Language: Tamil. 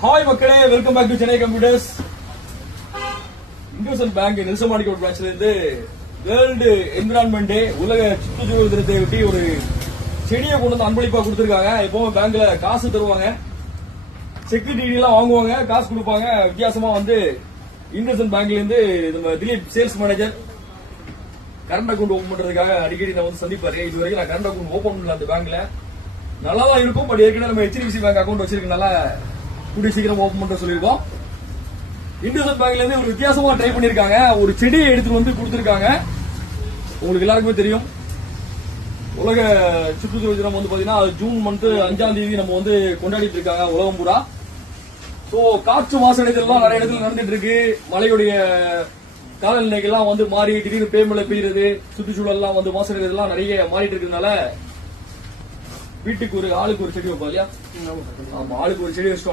ஹாய் மக்களே, welcome back to Chennai computers. IndusInd bank நெல்சமாணிக்கோட் பிரான்ச்ல இருந்து வேர்ல்டு என்விரான்மெண்ட் டே, உலக சுற்றுச்சூழல் தினத்தை ஒட்டி ஒரு செடியை கொண்டு வந்து அன்பளிப்பா கொடுத்திருக்காங்க. எப்பவும் பேங்க்ல காசு தருவாங்க, செக்யூரிட்டி எல்லாம் வாங்குவாங்க, காசு கொடுப்பாங்க. வித்தியாசமா வந்து இண்டஸ்இண்ட் பேங்க்ல இருந்து நம்ம Dilip sales manager current account open பண்றதுக்காக அடிக்கடி நான் வந்து சந்திப்பாரு. இது வரைக்கும் நான் கரண்ட் அக்கௌண்ட் ஓபன் பண்ணல அந்த பேங்க்ல. நல்லா தான் இருக்கும், பட் ஏற்கனவே நம்ம HDFC பேங்க் அக்கௌண்ட் வச்சிருக்கனால கூடிய சீக்கிரம் ஓபன் பண்ற சொல்லிருக்கோம். இண்டஸ்இண்ட் பேங்க்ல இருந்து ஒரு வித்தியாசமா ட்ரை பண்ணிருக்காங்க. ஒரு செடியை எடுத்துட்டு வந்து கொடுத்திருக்காங்க. உங்களுக்கு எல்லாருக்குமே தெரியும், உலக சுற்றுச்சூழல் தினம் வந்து பாத்தீங்கன்னா ஜூன் மந்த் 5ஆம் தேதி நம்ம வந்து கொண்டாடிட்டு இருக்காங்க உலகம் பூரா. சோ காற்று மாசடைதல் எல்லாம் நிறைய இடத்துல நடந்துட்டு இருக்கு. மழையுடைய காலநிலைகள்லாம் வந்து மாறி திடீர்னு பேமழை பெய்யுறது, சுற்றுச்சூழல் எல்லாம் வந்து மாசடைதெல்லாம் நிறைய மாறிட்டு இருக்கிறதுனால வீட்டுக்கு ஒரு ஆளுக்கு ஒரு செடி வைப்பா இல்லையா? ஆமா, ஆளுக்கு ஒரு செடி வச்சு